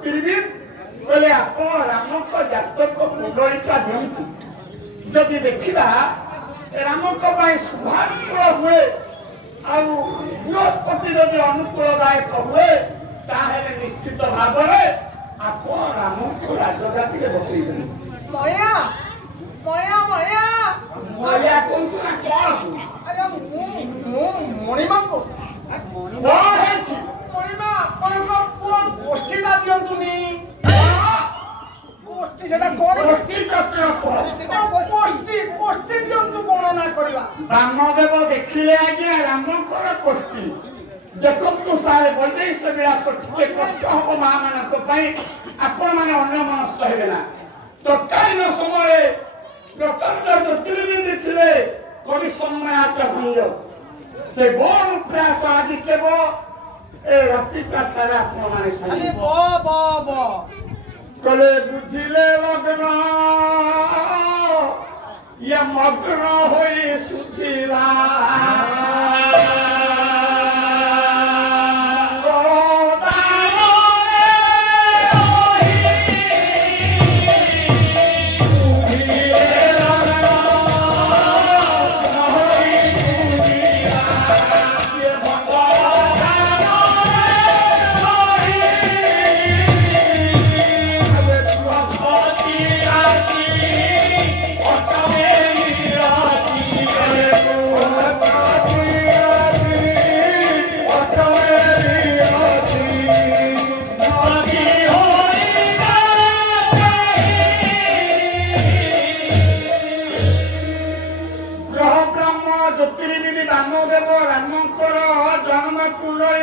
ଜ୍ୟୋତିର୍ବିଦ କହିଲେ ଆପଣ ରାମଙ୍କ ଜାତକ କୁଣ୍ଡଳିକା ଦିଅନ୍ତୁ। ଯଦି ଦେଖିବା ରାମଙ୍କ ପାଇଁ ଶୁଭାନୁକୂଳ ହୁଏ ଆଉ ବୃହସ୍ପତି ଯଦି ଅନୁକୂଳଦାୟକ ହୁଏ ତାହେଲେ ନିଶ୍ଚିତ ଭାବରେ ଆପଣ ରାମଙ୍କୁ ରାଜଗାଦିରେ ବସେଇଦେବେ। ମୟା ମୟା ମୟା ମୟା କହୁଛୁ ନା କଣ? ଆରେ ମୁଁ ମଣିମା କଣ ହେଇଛି? ମଣିମା ଆପଣଙ୍କ ପୁଅ ଗୋଷ୍ଠୀଟା ଦିଅନ୍ତୁନି। ଗୋଷ୍ଠୀ ସେଟା କଣ? ଗୋଷ୍ଠୀ ଚକ୍ର ଗୋଷ୍ଠୀ ଦିଅନ୍ତୁ ଗଣନା କରିବା। ବାମଦେବ ଦେଖିଲେ ଆଜ୍ଞା ରାମଙ୍କର ଗୋଷ୍ଠୀ। ଦେଖନ୍ତୁ ସାର୍ ବୈଦେଶ ବିଳାସ ଟିକେ କଷ୍ଟ ହବ ମା ମାନଙ୍କ ପାଇଁ। ଆପଣ ମାନେ ଅନ୍ୟମନସ୍କ ହେବେ ନା। ତତ୍କାଳୀନ ସମୟରେ ପ୍ରଚଣ୍ଡ ଜ୍ୟୋତିର୍ବିଦ ଥିଲେ କବି ସମ୍ରାଟ ଭଞ୍ଜ। ସେ ବନ ପ୍ରୟାସ ଆଜି କେବଳ ଏ ରାତିଟା ସାରା ଆପଣ ମାନେ କଲେ ବୁଝିଲେ ଲଗ୍ନ ଇଏ ମଗ୍ନ ହୋଇ ସୁଝିଲା।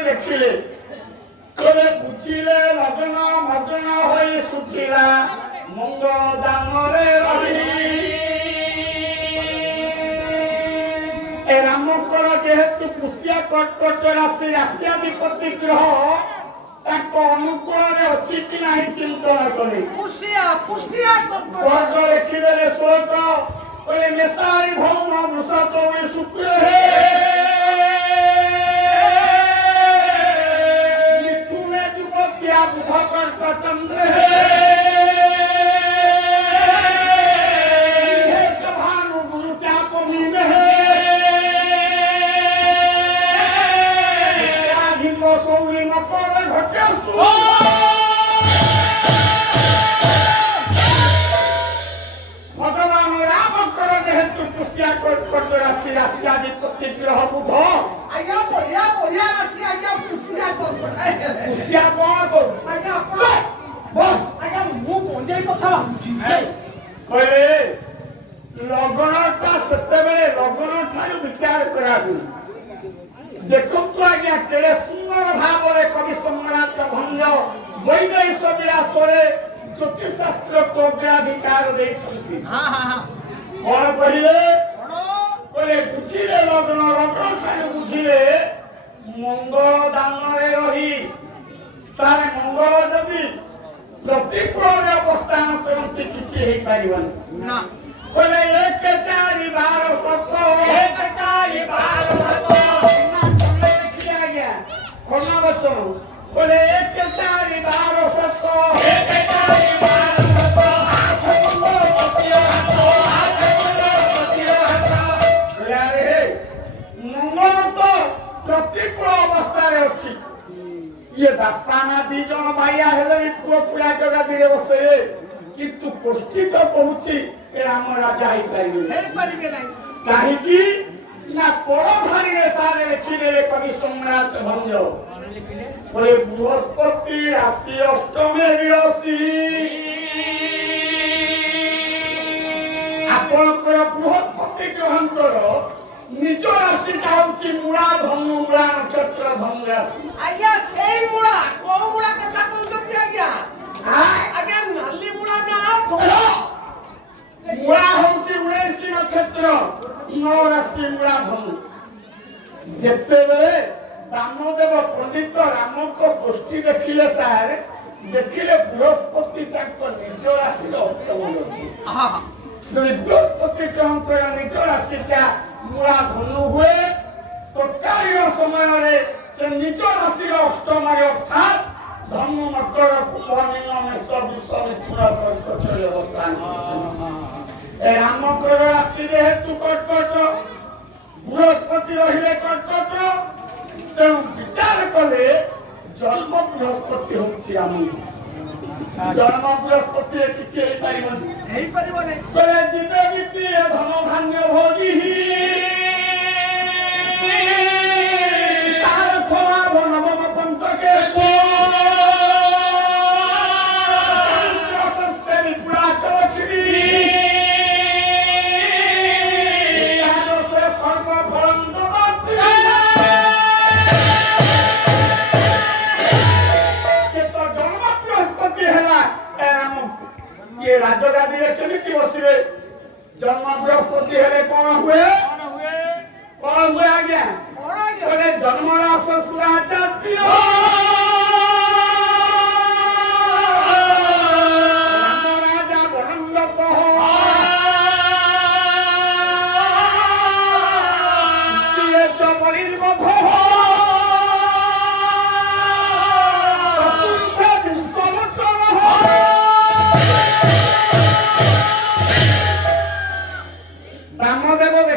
ଦେଖିଲେ ବୁଝିଲେ ଲଗ୍ନ ମଗ୍ନ ହୋଇ ସୁଝିଲା ମଙ୍ଗଳ ଦାନରେ ରହି। ଏ ରାମଙ୍କର ଯେହେତୁ ପୁଷ୍ୟା କର୍କଟ ରାଶି ରାଶ୍ୟାଧିପତି ଗ୍ରହ ତାଙ୍କ ଅନୁକୂଳରେ ଅଛି କି ନାହିଁ ଚିନ୍ତନ କଲେ। ସ୍ୱର୍ଗ ଦେଖିଦେଲେ ସ୍ୱର୍ଗ କହିଲେ ମେଷାଇ ଭୌମ ବୃଷତ ଶୁକ୍ର ହେ बुधकर्क चंद्र है भानु गुरु चाप मीन है सौरी मकर घटेशु भगवान रामकर जेहेतु पुष्या कर्कट राशि राश्याधिपति ग्रह बुध आज्ञा बढ़िया बढ़िया राशि आज्ञा पुष्या कर्कट पुष्या कौन करू आज्ञा बस आज्ञा मु बंजई कथा कहले ଲଗ୍ନଟା ସେତେବେଳେ ଲଗ୍ନ ଠାରୁ ବିଚାର କରାହୁଏ। ଦେଖନ୍ତୁ ଆଜ୍ଞା କେଡ଼େ ସୁନ୍ଦର ଭାବରେ କବି ସମ୍ରାଟ ଭଞ୍ଜ ବୈଦେଶ ବିଳାସରେ ଜ୍ୟୋତିଷଶାସ୍ତ୍ରକୁ ଅଗ୍ରାଧିକାର ଦେଇଛନ୍ତି। କଣ କହିଲେ? କହିଲେ ବୁଝିଲେ ଲଗ୍ନ ଲଗ୍ନ ଠାରୁ ବୁଝିଲେ ମଙ୍ଗଳ ଦାନରେ ରହି। ସାର୍ ମଙ୍ଗଳ ଯଦି ପ୍ରତିକୂଳରେ ଅବସ୍ଥାନ କରନ୍ତି କିଛି ହେଇପାରିବନି ନା। କହିଲେ 1 4 12 7 1 4 12 7 ଆଜ୍ଞା କଣ ବଚନ କହିଲେ 1 4 12 7 1 4 12 ପ୍ରତିକୂଳ ଅବସ୍ଥାରେ ଅଛି। ଇଏ ବାପା ମା 2 ଜଣ ଭାଇଆ ହେଲେ ପୁଅ ପୁରା ଜଗାଦିରେ ବସେଇଲେ କିନ୍ତୁ ଗୋଷ୍ଠୀ ତ କହୁଛି ରାମ ରାଜା ହେଇପାରିବେ ନାହିଁ। କାହିଁକି ନା ପରଧାରୀରେ ସାରେ ଲେଖିଦେଲେ କବି ସମ୍ରାଟ ଭଞ୍ଜ ବୋଲେ ବୃହସ୍ପତି ରାଶି ଅଷ୍ଟମେ ବିରସି। ଆପଣଙ୍କର ବୃହସ୍ପତି ଗ୍ରହଙ୍କର ନିଜ ରାଶିଟା ହଉଛି ମୂଳା ଧନୁ ମୂଳା ନକ୍ଷତ୍ର ଧନୁ ରାଶି। ଆଜ୍ଞା ସେଇ ମୂଳା କୋଉ ମୂଳା କଥା କହୁଛନ୍ତି ଆଜ୍ଞା? ଆଜ୍ଞା ନାଲି ମୂଳା ନା ମୂଳା ହଉଛି 19 ନକ୍ଷତ୍ର 9 ରାଶି ମୂଳା ଧନୁ। ଯେତେବେଳେ ବାମଦେବ ପଣ୍ଡିତ ରାମଙ୍କ ଗୋଷ୍ଠୀ ଦେଖିଲେ ସାର୍ ଦେଖିଲେ ବୃହସ୍ପତି ତାଙ୍କ ନିଜ ରାଶିର ଅଷ୍ଟମରେ ଅଛି। ଯଦି ବୃହସ୍ପତି ଗ୍ରହଙ୍କର ନିଜ ରାଶିଟା ମୂଳା ଧନୁ ହୁଏ ତତ୍କାଳୀନ ସମୟରେ ସେ ନିଜ ରାଶିର ଅଷ୍ଟମରେ ଅର୍ଥାତ୍ ଧନୁ ମକର କୁମ୍ଭ ମୀନ ମେଷ ବିଷ ମିଥୁନ କର୍କଟରେ ଅବସ୍ଥାନ କରିଛନ୍ତି। ଏ ରାମଙ୍କର ରାଶିରେ ହେତୁ କର୍କଟ, ବୃହସ୍ପତି ରହିଲେ କର୍କଟ, ତେଣୁ ବିଚାର କଲେ ଜନ୍ମ ବୃହସ୍ପତି ହଉଛି ରାମ। ଜନ୍ମ ବୃହସ୍ପତିରେ କିଛି ହେଇପାରିବନି। କହିଲେ ଯିବେ ଗୀତି ଧନ ଧାନ୍ୟ ଭୋଗୀ ତାର ଖୋଳା ନବମ ପଞ୍ଚକେ ରାଜଗାଦୀରେ କେମିତି ବସିବେ? ଜନ୍ମ ବୃହସ୍ପତି ହେଲେ କଣ ହୁଏ? କଣ ହୁଏ ଆଜ୍ଞା? ଜନ୍ମରାସ ସୁରାଚାର୍ଯ୍ୟ